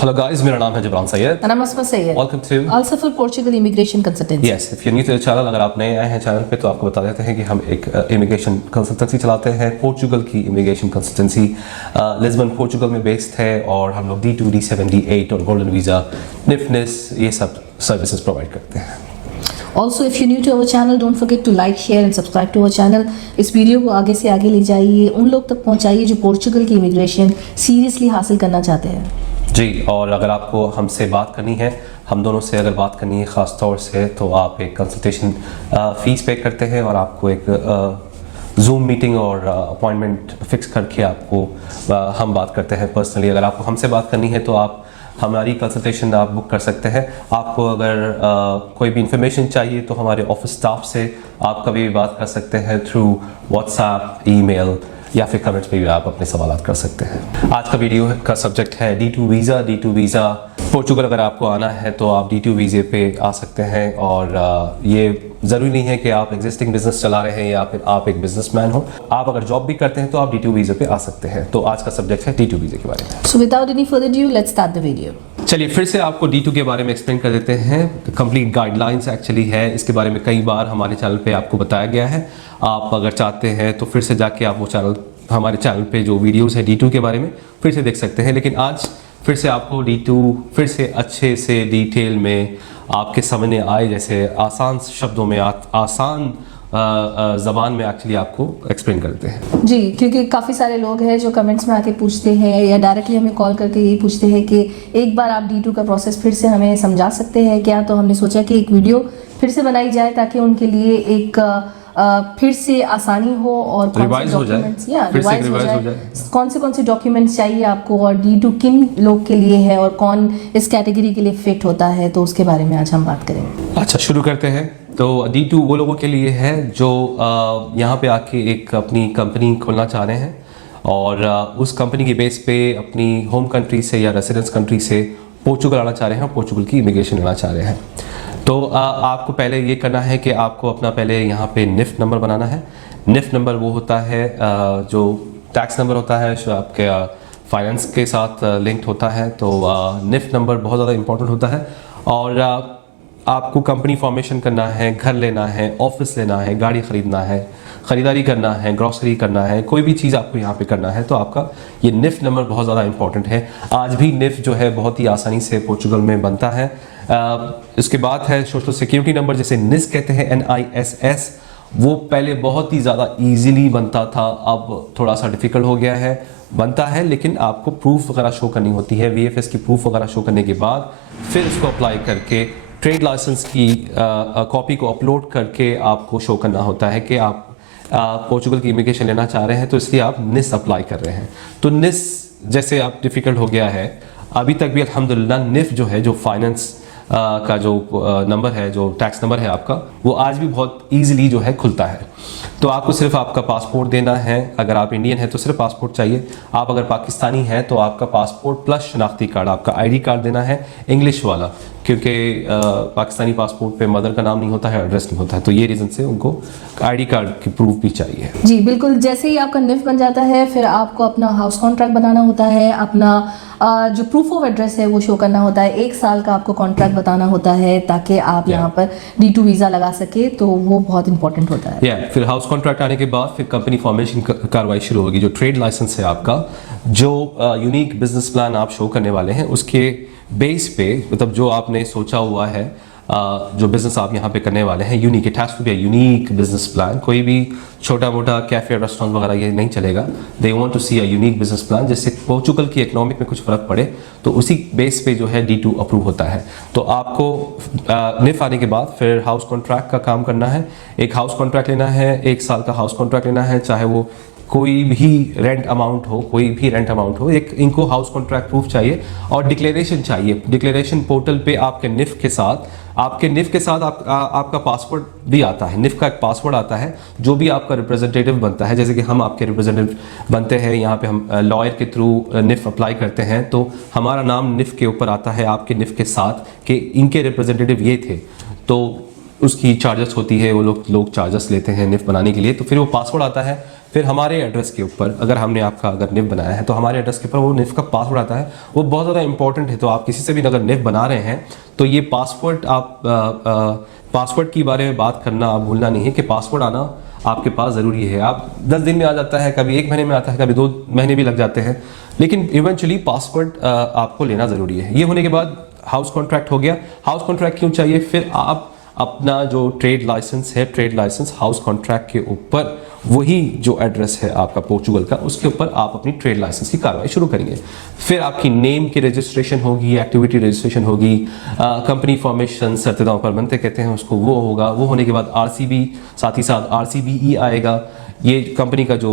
Hello guys, मेरा नाम है Jibran Syed And I'm Asma Sayed. Welcome to Also for Portugal Immigration Consultancy. Yes, if you're new to the channel, अगर आप नए आए हैं चैनल पे तो आपको बता देते हैं कि हम एक इमिग्रेशन कंसल्टेंसी चलाते हैं। पोर्चुगल की इमिग्रेशन कंसल्टेंसी लिस्बन पोर्चुगल में बेस्ड है और हम लोग D2, D7, D8 और गोल्डन वीज़ा, निफ्नेस ये सब सर्विसेज प्रोवाइड करते हैं। Also, if you're new to our channel, don't forget to like, share and subscribe to our channel. इस वीडियो को आगे से आगे ले जाइए, उन लोग तक पहुंचाइए जो पोर्चुगल की इमिग्रेशन सीरियसली हासिल करना चाहते हैं। जी, और अगर आपको हमसे बात करनी है, हम दोनों से अगर बात करनी है ख़ास तौर से, तो आप एक कंसल्टेशन फ़ीस पे करते हैं और आपको एक जूम मीटिंग और अपॉइंटमेंट फ़िक्स करके आपको हम बात करते हैं पर्सनली। अगर आपको हमसे बात करनी है तो आप हमारी कंसल्टेशन आप बुक कर सकते हैं। आपको अगर कोई भी इंफॉर्मेशन चाहिए तो हमारे ऑफिस स्टाफ से आप कभी भी बात कर सकते हैं थ्रू व्हाट्सएप, ईमेल या फिर कमेंट्स पे भी आप अपने सवाल कर सकते हैं। आज का वीडियो का सब्जेक्ट है D2 visa. D2 visa Portugal अगर आपको आना है तो आप D2 वीज़े पे आ सकते हैं और ये ज़रूरी नहीं है कि आप एग्जिस्टिंग बिजनेस चला रहे हैं या फिर आप एक बिजनेसमैन हो। आप अगर जॉब भी करते हैं तो आप D2 वीज़े पे आ सकते हैं। तो आज का सब्जेक्ट है D2 वीज़े के बारे में। So without any further ado, let's start the video. चलिए फिर से आपको D2 के बारे में एक्सप्लेन कर देते हैं। कंप्लीट गाइडलाइंस एक्चुअली है, इसके बारे में कई बार हमारे चैनल पे आपको बताया गया है। आप अगर चाहते हैं तो फिर से जाके आप वो हमारे चैनल पे जो वीडियोस है D2 के बारे में फिर से देख सकते हैं। लेकिन आज फिर से आपको D2 फिर से अच्छे से डिटेल में आपके सामने आए, जैसे आसान शब्दों में आसान ज़बान में एक्चुअली आपको एक्सप्लेन करते हैं। जी, क्योंकि काफ़ी सारे लोग हैं जो कमेंट्स में आके पूछते हैं या डायरेक्टली हमें कॉल करके यही पूछते हैं कि एक बार आप D2 का प्रोसेस फिर से हमें समझा सकते हैं क्या। तो हमने सोचा कि एक वीडियो फिर से बनाई जाए ताकि उनके लिए एक फिर से आसानी हो और रिवाइज हो जाए, कौन से डॉक्यूमेंट्स चाहिए आपको और D2 किन लोग के लिए है और कौन इस कैटेगरी के लिए फिट होता है, तो उसके बारे में आज हम बात करेंगे। अच्छा, शुरू करते हैं। तो D2 वो लोगों के लिए है जो यहाँ पे आके एक अपनी कंपनी खोलना चाह रहे हैं और उस कंपनी के बेस पे अपनी होम कंट्री से या रेसिडेंस कंट्री से पोर्चुगल आना चाह रहे हैं और पोर्चुगल की इमिग्रेशन लेना चाह रहे हैं। तो आपको पहले ये करना है कि आपको अपना पहले यहाँ पे निफ्ट नंबर बनाना है। निफ्ट नंबर वो होता है जो टैक्स नंबर होता है जो आपके फाइनेंस के साथ लिंक्ड होता है। तो निफ्ट नंबर बहुत ज़्यादा इम्पोर्टेंट होता है और आपको कंपनी फॉर्मेशन करना है, घर लेना है, ऑफिस लेना है, गाड़ी ख़रीदना है, ख़रीदारी करना है, ग्रॉसरी करना है, कोई भी चीज़ आपको यहाँ पे करना है तो आपका ये निफ्ट नंबर बहुत ज़्यादा इंपॉर्टेंट है। आज भी निफ्ट जो है बहुत ही आसानी से पोर्चुगल में बनता है। इसके बाद है सोशल सिक्योरिटी नंबर, जैसे NIS कहते हैं, NISS। वो पहले बहुत ही ज़्यादा ईजीली बनता था, अब थोड़ा सा डिफ़िकल्ट हो गया है। बनता है लेकिन आपको प्रूफ वगैरह शो करनी होती है। VFS की प्रूफ वगैरह शो करने के बाद फिर इसको अप्लाई करके ट्रेड लाइसेंस की कॉपी को अपलोड करके आपको शो करना होता है कि आप पोर्चुगल की इमिग्रेशन लेना चाह रहे हैं, तो इसलिए आप NIS अप्लाई कर रहे हैं। तो NIS जैसे आप डिफ़िकल्ट हो गया है, अभी तक भी अल्हम्दुलिल्लाह NIF जो है, जो फाइनेंस का जो नंबर है, जो टैक्स नंबर है आपका, वो आज भी बहुत इजीली जो है खुलता है। तो आपको सिर्फ आपका पासपोर्ट देना है। अगर आप इंडियन हैं तो सिर्फ पासपोर्ट चाहिए। आप अगर पाकिस्तानी हैं तो आपका पासपोर्ट प्लस शनाख्ती कार्ड, आपका ID कार्ड देना है, इंग्लिश वाला, क्योंकि पाकिस्तानी पासपोर्ट पे मदर का नाम नहीं होता है, एड्रेस नहीं होता है, तो ये रीज़न से उनको ID कार्ड की प्रूफ भी चाहिए। जी बिल्कुल, जैसे ही आपका निफ्ट बन जाता है फिर आपको अपना हाउस कॉन्ट्रैक्ट बनाना होता है, अपना जो प्रूफ ऑफ एड्रेस है वो शो करना होता है। 1 साल का आपको कॉन्ट्रैक्ट बताना होता है ताकि आप यहाँ पर D2 वीज़ा लगा सके, तो वो बहुत इंपॉर्टेंट होता है। फिर हाउस कॉन्ट्रैक्ट आने के बाद फिर कंपनी फॉर्मेशन कार्रवाई शुरू होगी। जो ट्रेड लाइसेंस है आपका, जो यूनिक बिजनेस प्लान आप शो करने वाले हैं, उसके बेस पे, मतलब जो आपने सोचा हुआ है, जो बिज़नेस आप यहाँ पे करने वाले हैं, unique, it has to be a unique business plan. कोई भी छोटा मोटा कैफ़े रेस्टोरेंट वगैरह ये नहीं चलेगा। They want to see a unique business plan, जिससे पोर्चुगल की इकोनॉमिक में कुछ फ़र्क पड़े, तो उसी बेस पे जो है D2 अप्रूव होता है। तो आपको निफ आने के बाद फिर हाउस कॉन्ट्रैक्ट का काम करना है। एक हाउस कॉन्ट्रैक्ट लेना है, 1 साल का हाउस कॉन्ट्रैक्ट लेना है, चाहे वो कोई भी रेंट अमाउंट हो, एक इनको हाउस कॉन्ट्रैक्ट प्रूफ चाहिए और डिक्लेरेशन चाहिए। डिक्लेरेशन पोर्टल पे आपके निफ के साथ आपका पासवर्ड भी आता है। निफ का एक पासवर्ड आता है, जो भी आपका रिप्रेजेंटेटिव बनता है, जैसे कि हम आपके रिप्रेजेंटेटिव बनते हैं, यहाँ पे हम लॉयर के थ्रू निफ अप्लाई करते हैं, तो हमारा नाम निफ के ऊपर आता है आपके निफ के साथ कि इनके रिप्रेजेंटेटिव ये थे। तो उसकी चार्जेस होती है, वो लोग चार्जेस लेते हैं निफ बनाने के लिए। तो फिर वो पासवर्ड आता है, फिर हमारे एड्रेस के ऊपर अगर हमने आपका अगर निफ बनाया है तो हमारे एड्रेस के ऊपर वो निफ का पासवर्ड आता है। वो बहुत ज़्यादा इंपॉर्टेंट है। तो आप किसी से भी अगर निफ बना रहे हैं तो ये पासवर्ड आप पासवर्ड के बारे में बात करना आप भूलना नहीं है कि पासवर्ड आना आपके पास ज़रूरी है। आप 10 दिन में आ जाता है, कभी 1 महीने में आता है, कभी 2 महीने भी लग जाते हैं, लेकिन इवेंचुअली पासवर्ड आपको लेना ज़रूरी है। ये होने के बाद हाउस कॉन्ट्रैक्ट हो गया। हाउस कॉन्ट्रैक्ट क्यों चाहिए? फिर आप अपना जो ट्रेड लाइसेंस है, ट्रेड लाइसेंस हाउस कॉन्ट्रैक्ट के ऊपर वही जो एड्रेस है आपका पोर्चुगल का, उसके ऊपर आप अपनी ट्रेड लाइसेंस की कार्रवाई शुरू करेंगे। फिर आपकी नेम की रजिस्ट्रेशन होगी, एक्टिविटी रजिस्ट्रेशन होगी, कंपनी फॉर्मेशन सरतेदाओं पर बनते कहते हैं उसको, वो होगा। वो होने के बाद आरसीबी, साथ ही साथ आरसीबीई आएगा। ये कंपनी का जो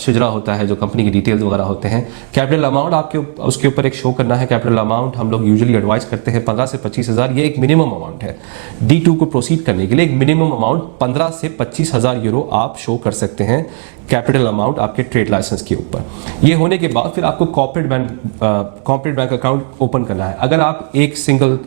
शुजरा होता है, जो कंपनी की डिटेल्स वगैरह होते हैं। कैपिटल अमाउंट आपके उसके ऊपर एक शो करना है। कैपिटल अमाउंट हम लोग यूजुअली एडवाइस करते हैं 15 से 25 हज़ार, ये एक मिनिमम अमाउंट है। D2 को प्रोसीड करने के लिए एक मिनिमम अमाउंट 15 से 25 हज़ार यूरो आप शो कर सकते हैं कैपिटल अमाउंट आपके ट्रेड लाइसेंस के ऊपर। ये होने के बाद फिर आपको कॉर्पोरेट बैंक अकाउंट ओपन करना है। अगर आप एक सिंगल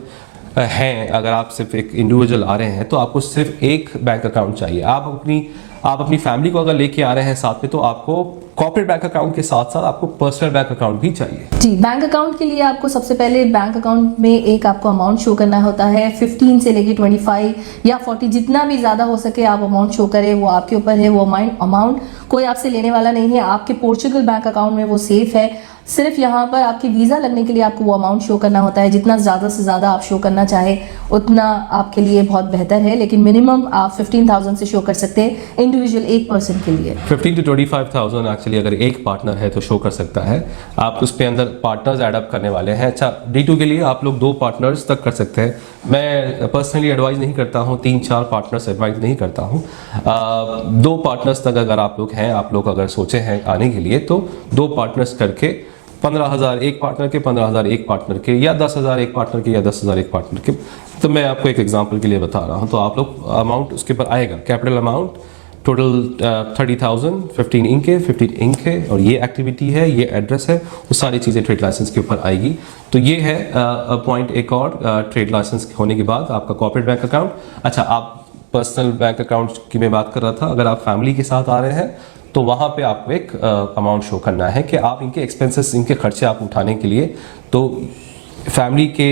हैं, अगर आप सिर्फ एक इंडिविजुअल आ रहे हैं तो आपको सिर्फ एक बैंक अकाउंट चाहिए। आप अपनी फैमिली को अगर लेके आ रहे हैं साथ में तो आपको कॉर्पोरेट बैंक अकाउंट के साथ साथ आपको पर्सनल बैंक अकाउंट भी चाहिए। जी, बैंक अकाउंट के लिए आपको सबसे पहले बैंक अकाउंट में एक आपको अमाउंट शो करना होता है। 15 से लेके 25 या 40 जितना भी ज़्यादा हो सके आप अमाउंट शो करें, वो आपके ऊपर है। वो अमाउंट कोई आपसे लेने वाला नहीं है, आपके पोर्चुगल बैंक अकाउंट में वो सेफ है। सिर्फ यहाँ पर आपकी वीज़ा लगने के लिए आपको वो अमाउंट शो करना होता है। जितना ज़्यादा से ज़्यादा आप शो करना चाहे उतना आपके लिए बहुत बेहतर है, लेकिन मिनिमम आप 15,000 से शो कर सकते हैं इंडिविजुअल एक पर्सन के लिए। 15 to 25,000 एक्चुअली अगर एक पार्टनर है तो शो कर सकता है। आप उस पे अंदर पार्टनर्स एड अप करने वाले हैं। अच्छा, D2 के लिए आप लोग 2 पार्टनर्स तक कर सकते हैं। मैं पर्सनली एडवाइस नहीं करता हूँ, 3-4 पार्टनर्स एडवाइस नहीं करता हूँ। 2 पार्टनर्स तक अगर आप लोग हैं, आप लोग अगर सोचे हैं आने के लिए तो 2 पार्टनर्स करके 15,000 एक पार्टनर के, 15,000 एक पार्टनर के, या 10,000 एक पार्टनर के, या 10,000 एक पार्टनर के। तो मैं आपको एक एग्जांपल के लिए बता रहा हूँ। तो आप लोग अमाउंट उसके ऊपर आएगा, कैपिटल अमाउंट टोटल 30,000, 15 इंक है, और ये एक्टिविटी है, ये एड्रेस है, वो सारी चीज़ें ट्रेड लाइसेंस के ऊपर आएगी। तो ये है पॉइंट एक और ट्रेड लाइसेंस होने के बाद आपका कॉर्पोरेट बैंक अकाउंट। अच्छा, आप पर्सनल बैंक अकाउंट की मैं बात कर रहा था। अगर आप फैमिली के साथ आ रहे हैं तो वहाँ पे आपको एक अमाउंट शो करना है कि आप इनके एक्सपेंसेस, इनके खर्चे आप उठाने के लिए, तो फैमिली के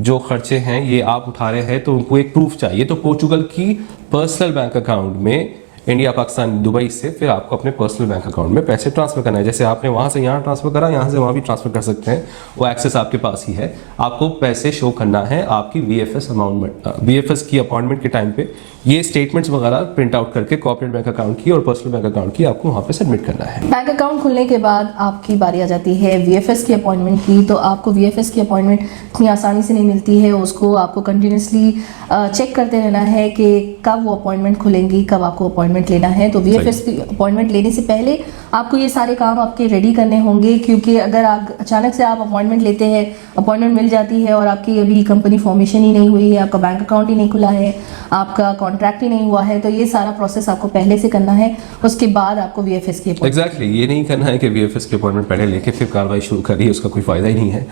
जो खर्चे हैं ये आप उठा रहे हैं तो उनको एक प्रूफ चाहिए। तो पोर्चुगल की पर्सनल बैंक अकाउंट में इंडिया, पाकिस्तान, दुबई से फिर आपको अपने पर्सनल बैंक अकाउंट में पैसे ट्रांसफर करना है। जैसे आपने वहाँ से यहाँ ट्रांसफर करा, यहाँ से वहाँ भी ट्रांसफर कर सकते हैं, वो एक्सेस आपके पास ही है। आपको पैसे शो करना है आपकी VFS अमाउंट में, VFS की अपॉइंटमेंट के टाइम पे ये स्टेटमेंट्स वगैरह प्रिंट आउट करके कॉर्पोरेट बैंक अकाउंट की और पर्सनल बैंक अकाउंट की आपको वहाँ पे सबमिट करना है। बैंक अकाउंट खुलने के बाद आपकी बारी आ जाती है VFS की अपॉइंटमेंट की। तो आपको VFS की अपॉइंटमेंट इतनी आसानी से नहीं मिलती है, उसको आपको कंटिन्यूसली चेक करते रहना है कि कब वो अपॉइंटमेंट खुलेंगी, कब आपको अपॉइंटमेंट लेना है। तो VFS की अपॉइंटमेंट लेने से पहले आपको ये सारे काम आपके रेडी करने होंगे, क्योंकि अगर आप अचानक से आप अपॉइंटमेंट लेते हैं, अपॉइंटमेंट मिल जाती है और आपकी अभी कंपनी फॉर्मेशन ही नहीं हुई है, आपका बैंक अकाउंट ही नहीं खुला है, आपका कॉन्ट्रैक्ट ही नहीं हुआ है, तो ये सारा प्रोसेस आपको पहले से करना है। उसके बाद आपको VFS की अपॉइंटमेंट, एग्जैक्टली ये नहीं करना है कि VFS की अपॉइंटमेंट पहले लेके फिर कार्रवाई शुरू करिए, उसका कोई फ़ायदा ही नहीं है।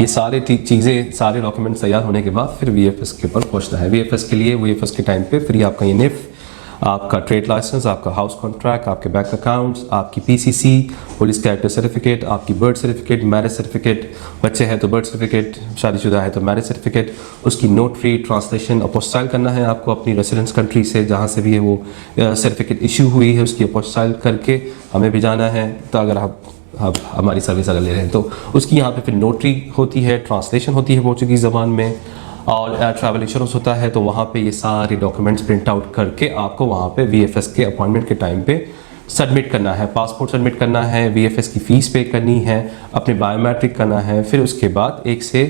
ये सारे चीज़ें, सारे डॉक्यूमेंट्स तैयार होने के बाद फिर VFS के ऊपर पहुंचना है। VFS के लिए, VFS के टाइम पे फ्री आपका ये निफ, आपका ट्रेड लाइसेंस, आपका हाउस कॉन्ट्रैक्ट, आपके बैंक अकाउंट्स, आपकी PCC, पुलिस कैरेक्टर सर्टिफिकेट, आपकी बर्थ सर्टिफिकेट, मैरिज सर्टिफिकेट, बच्चे हैं तो बर्थ सर्टिफिकेट, शादीशुदा है तो मैरिज सर्टिफिकेट, उसकी नोटरी, ट्रांसलेशन, अपोस्टाइल करना है आपको अपनी रेसिडेंस कंट्री से, जहाँ से भी है वो सर्टिफिकेट इशू हुई है, उसकी अपोस्टाइल करके हमें भी जाना है। तो अगर आप हमारी सर्विस अगर ले रहे हैं तो उसकी यहाँ पे फिर नोटरी होती है, ट्रांसलेशन होती है पोर्चुगीज़ ज़बान में, और ट्रैवल इंश्योरेंस होता है। तो वहाँ पे ये सारे डॉक्यूमेंट्स प्रिंट आउट करके आपको वहाँ पे VFS के अपॉइंटमेंट के टाइम पे सबमिट करना है। पासपोर्ट सबमिट करना है, VFS की फ़ीस पे करनी है, अपने बायोमेट्रिक करना है। फिर उसके बाद 1 से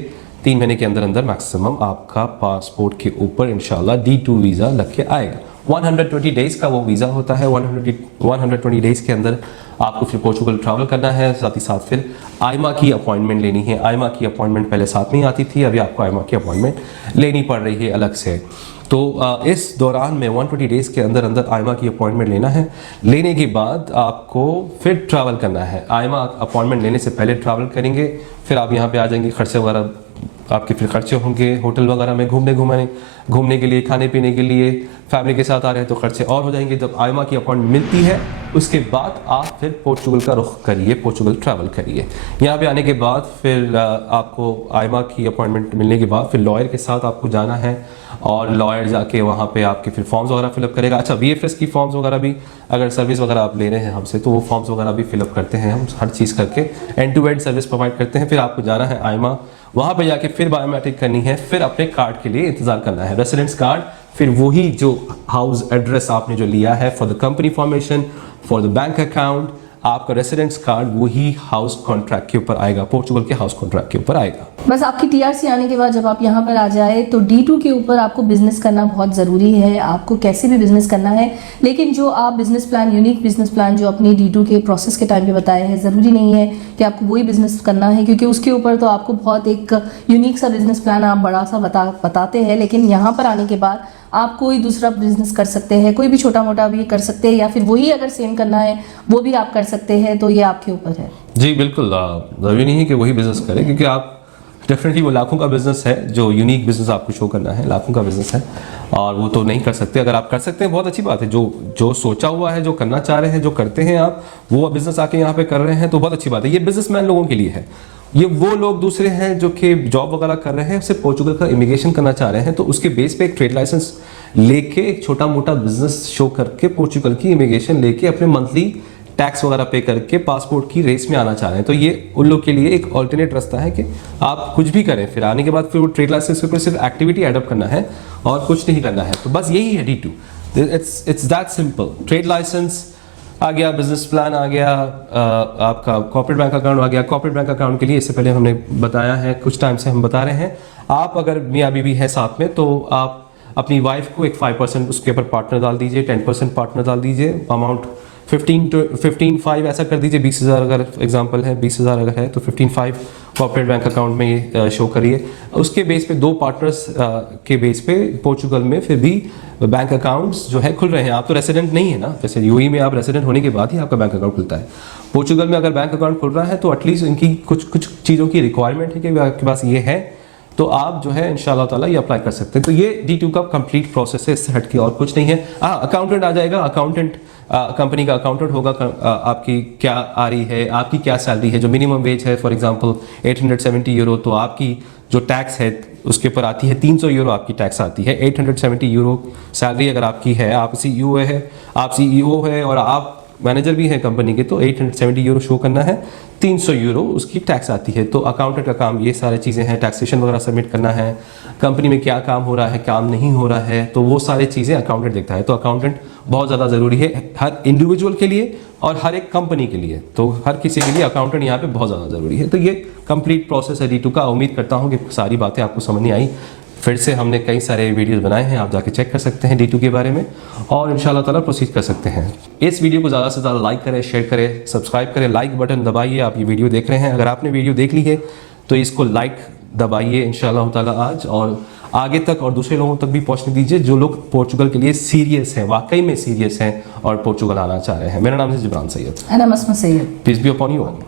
3 महीने के अंदर अंदर मैक्सिमम आपका पासपोर्ट के ऊपर इंशाल्लाह D2 वीज़ा लग के आएगा। 120 डेज़ का वो वीज़ा होता है। 120 डेज़ के अंदर आपको फिर पोर्चुगल ट्रैवल करना है। साथ ही साथ फिर आइमा की अपॉइंटमेंट लेनी है। आइमा की अपॉइंटमेंट पहले साथ में आती थी, अभी आपको आइमा की अपॉइंटमेंट लेनी पड़ रही है अलग से। तो इस दौरान में 120 डेज़ के अंदर अंदर आइमा की अपॉइंटमेंट लेना है। लेने के बाद आपको फिर ट्रैवल करना है। आइमा अपॉइंटमेंट लेने से पहले ट्रैवल करेंगे, फिर आप यहाँ पे आ जाएंगे, खर्चे वगैरह आपके फिर खर्चे होंगे होटल वगैरह में घूमने के लिए, खाने पीने के लिए, फैमिली के साथ आ रहे हैं तो खर्चे और हो जाएंगे। जब आयमा की अपॉइंटमेंट मिलती है उसके बाद आप फिर पोर्चुगल का रुख करिए, पोर्चुगल ट्रैवल करिए। यहाँ पे आने के बाद फिर आपको आयमा की अपॉइंटमेंट मिलने के बाद फिर लॉयर के साथ आपको जाना है और लॉयर जाके वहाँ पे आपके फिर फॉर्म्स वगैरह फिलअप करेगा। अच्छा, VFS की फॉर्म्स वगैरह भी अगर सर्विस वगैरह आप ले रहे हैं हमसे तो वो फॉर्म्स वगैरह भी फिलअप करते हैं हम, हर चीज़ करके end to end service provide करते हैं। फिर आपको जाना है आयमा, वहाँ पे जाके फिर बायोमेट्रिक करनी है, फिर अपने कार्ड के लिए इंतजार करना है, रेसिडेंस कार्ड। फिर वही जो हाउस एड्रेस आपने जो लिया है for the company formation, for the bank account, आपका रेसिडेंस कार्ड वही हाउस कॉन्ट्रैक्ट के ऊपर आएगा, पोर्चुगल के हाउस कॉन्ट्रैक्ट के ऊपर आएगा। बस आपकी TRC आने के बाद जब आप यहाँ पर आ जाए तो D2 के ऊपर आपको बिजनेस करना बहुत ज़रूरी है, आपको कैसे भी बिजनेस करना है। लेकिन जो आप business plan, unique business plan जो अपनी D2 के प्रोसेस के टाइम पे बताए हैं, ज़रूरी नहीं है कि आपको वही बिजनेस करना है, क्योंकि उसके ऊपर तो आपको बहुत एक यूनिक सा बिजनेस प्लान आप बड़ा सा बताते हैं। लेकिन यहाँ पर आने के बाद आप कोई दूसरा बिजनेस कर सकते हैं, कोई भी छोटा मोटा भी कर सकते हैं, या फिर वही अगर सेम करना है वो भी आप कर सकते हैं। तो ये आपके ऊपर है। जी बिल्कुल, ज़रूरी नहीं है कि वही बिजनेस करें, क्योंकि आप डेफिनेटली वो लाखों का बिजनेस है, जो यूनिक बिजनेस आपको शो करना है, लाखों का बिजनेस है और वो तो नहीं कर सकते। अगर आप कर सकते हैं बहुत अच्छी बात है, जो सोचा हुआ है, जो करना चाह रहे हैं, जो करते हैं आप, वो बिजनेस आके यहाँ पे कर रहे हैं तो बहुत अच्छी बात है। ये बिजनेसमैन लोगों के लिए है। ये वो लोग दूसरे हैं जो कि जॉब वगैरह कर रहे हैं, सिर्फ पोर्चुगल का इमिग्रेशन करना चाह रहे हैं, तो उसके बेस पे एक ट्रेड लाइसेंस लेके एक छोटा मोटा बिजनेस शो करके पोर्चुगल की इमिग्रेशन लेके अपने मंथली टैक्स वगैरह पे करके पासपोर्ट की रेस में आना चाह रहे हैं। तो ये उन लोग के लिए एक ऑल्टरनेट रास्ता है कि आप कुछ भी करें, फिर आने के बाद फिर वो ट्रेड लाइसेंस के ऊपर सिर्फ एक्टिविटी एडअप करना है और कुछ नहीं करना है। तो बस यही है D2, it's that simple. Trade licence आ गया, बिजनेस प्लान आ गया, आपका कॉर्पोरेट बैंक अकाउंट आ गया। कॉर्पोरेट बैंक अकाउंट के लिए इससे पहले हमने बताया है, कुछ टाइम से हम बता रहे हैं, आप अगर मियाँ बीवी है साथ में तो आप अपनी वाइफ को एक 5% उसके ऊपर पार्टनर डाल दीजिए, 10% पार्टनर डाल दीजिए, अमाउंट 15-5 ऐसा कर दीजिए। 20,000 अगर एग्जांपल है, 20,000 अगर है तो 15,5 कॉर्पोरेट बैंक अकाउंट में ये शो करिए। उसके बेस पे 2 पार्टनर्स के बेस पे पोर्चुगल में फिर भी बैंक अकाउंट्स जो है खुल रहे हैं। आप तो रेसिडेंट नहीं है ना, जैसे यूएई में आप रेसिडेंट होने के बाद ही आपका बैंक अकाउंट खुलता है। पोर्चुगल में अगर बैंक अकाउंट खुल रहा है तो एटलीस्ट इनकी कुछ चीज़ों की रिक्वायरमेंट है कि आपके पास ये है, तो आप जो है इंशाल्लाह ताला ये अप्लाई कर सकते हैं। तो ये D2 का कंप्लीट प्रोसेस है, इससे हट के और कुछ नहीं है। अकाउंटेंट आ जाएगा, अकाउंटेंट कंपनी का अकाउंटेंट होगा, आपकी क्या आ रही है, आपकी क्या सैलरी है, जो मिनिमम वेज है फॉर एग्जांपल 870 यूरो, तो आपकी जो टैक्स है उसके ऊपर आती है 300 यूरो आपकी टैक्स आती है। 870 यूरो सैलरी अगर आपकी है, आप CEO है और आप मैनेजर भी है कंपनी के, तो 870 यूरो शो करना है, 300 यूरो उसकी टैक्स आती है। तो अकाउंटेंट का काम ये सारी चीज़ें हैं, टैक्सेशन वगैरह सबमिट करना है, कंपनी में क्या काम हो रहा है, काम नहीं हो रहा है, तो वो सारी चीज़ें अकाउंटेंट देखता है। तो अकाउंटेंट बहुत ज़्यादा ज़रूरी है हर इंडिविजुअल के लिए और हर एक कंपनी के लिए, तो हर किसी के लिए अकाउंटेंट यहाँ पे बहुत ज़्यादा ज़रूरी है। तो ये कंप्लीट प्रोसेस है D2 का। उम्मीद करता हूँ कि सारी बातें आपको समझ नहीं आई। फिर से हमने कई सारे वीडियोस बनाए हैं, आप जाके चेक कर सकते हैं D2 के बारे में और इंशाल्लाह ताला प्रोसीड कर सकते हैं। इस वीडियो को ज़्यादा से ज़्यादा लाइक करें, शेयर करें, सब्सक्राइब करें, लाइक बटन दबाइए। आप ये वीडियो देख रहे हैं, अगर आपने वीडियो देख ली है तो इसको लाइक दबाइए इंशाल्लाह ताला आज, और आगे तक और दूसरे लोगों तक भी पहुँचने दीजिए जो लोग पोर्चुगल के लिए सीरियस हैं, वाकई में सीरियस हैं और पोर्चुगल आना चाह रहे हैं। मेरा नाम है Jibran Syed. And I am Asma Syed. Peace be upon you all.